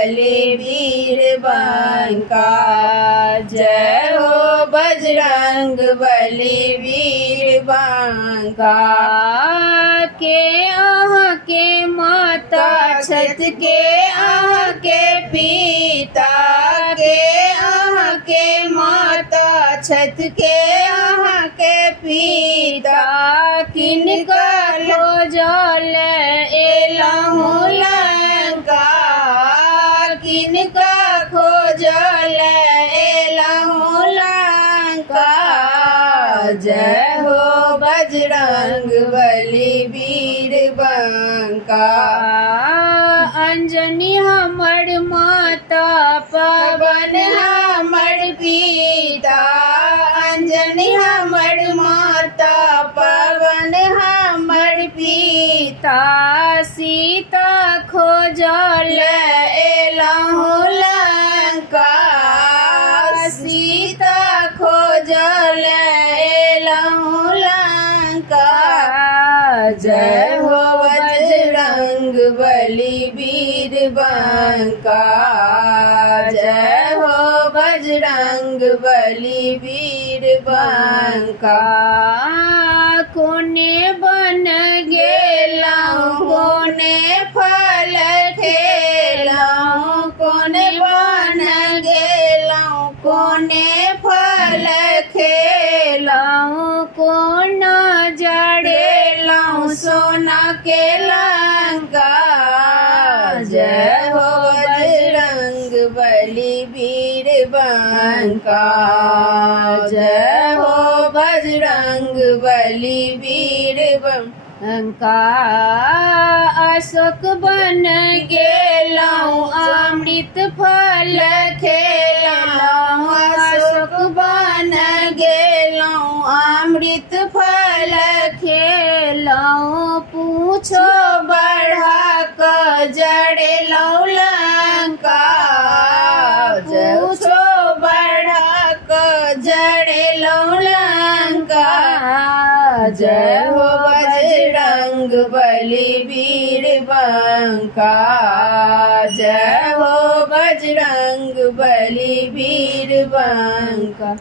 बली वीर बंका। जय हो बजरंग बली वीर बंका। के अहाँ के माता छत के अहाँ के पिता, के अहाँ के माता छत के अहाँ के पिता। किनका खोजल एलहु लंका, किनका खोजल एलहु लंका। जय हो बजरंग बली वीर बंका। अंजनी हमर माता पवन हमर पिता, अंजनी हमर माता पवन हमर पिता। सीता खोजल एलहु लंका, सीता खोजल एलहु लंका। जय हो बजरंग बली वीर बंका। जय हो बजरंग बली वीर बंका। कोने बन गेलहुँ कोने फल खेलहुँ, कोने बन गेलहुँ कोने फल खेलहुँ। कोना जड़ेलहुँ सोना के लंका। जय हो बजरंग बली वीर बंका। जय हो बजरंग बली वीर बंका। अशोक बन गेलहुँ अमृत फल खेलहुँ, अशोक बन गेलहुँ अमृत फल खेलहुँ। पूछो बढ़ा क जड़ेलहुँ लंका। पूछो बढ़ा क जड़ेलहुँ लंका। जय हो बजरंग बली वीर बंका। जय हो बजरंग बली वीर बंका।